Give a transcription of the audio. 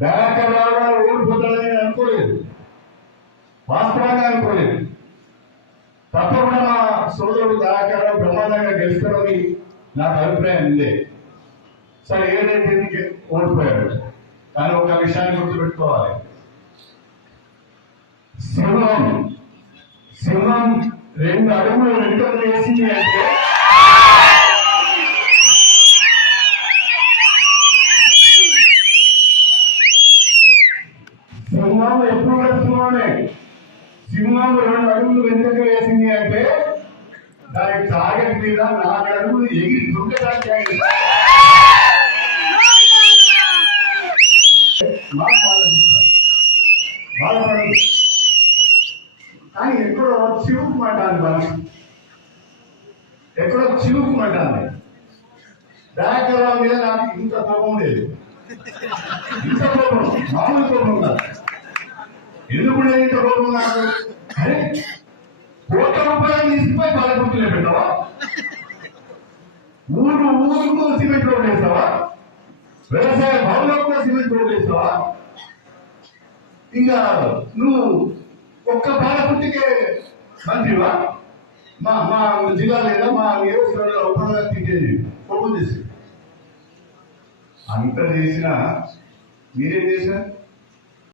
దయాకర్ రావు ఓడిపోతాడని నేను అనుకోలేదు. వాస్తవంగా అనుకోలేదు. తప్పకుండా మా సోదరుడు దయాకర్ బ్రహ్మాండంగా గెలుస్తారని నాకు అభిప్రాయం ఉందే. సరే ఏదైతే ఓడిపోయాడు? కానీ ఒక విషయాన్ని గుర్తుపెట్టుకోవాలి. సింహం సింహం రెండు అడుగులు వెనుకలు వేసింది అంటే సింహం ఎప్పుడు కూడా సింహమే సింహం రెండు అడుగులు వెనుకకు వేసింది అంటే దాని టార్గెట్ మీద నాలుగు అడుగులు ఎగిరి దుంకడానికి బాధపడదు కానీ ఎక్కడో చిరుకుమంటాను మనం ఎక్కడో చిరుకుమంటాను దయాకరావు మీద నాకు ఇంత కోపం లేదు. కోపం మామూలు కోపం కాదు ఎందుకు నేను ఇంత కోపం నాకు అరే కోట్ల రూపాయలు తీసుకుపోయి బాలగుర్తులే పెట్టావా ఊరు ఊరుకు సిమెంట్ రోడ్ వేస్తావా? వ్యవసాయ భవనంలో కూడా సిమెంట్ రోడ్ వేస్తావా ఇంకా నువ్వు ఒక్క బాలపుట్టికే మంత్రివా మా మా జిల్లా లేదా మా నియోజకవర్గంలో ఉపయోగించేది తిట్టేది కోపం చేసి అంత చేసినా మీరేం చేశారు?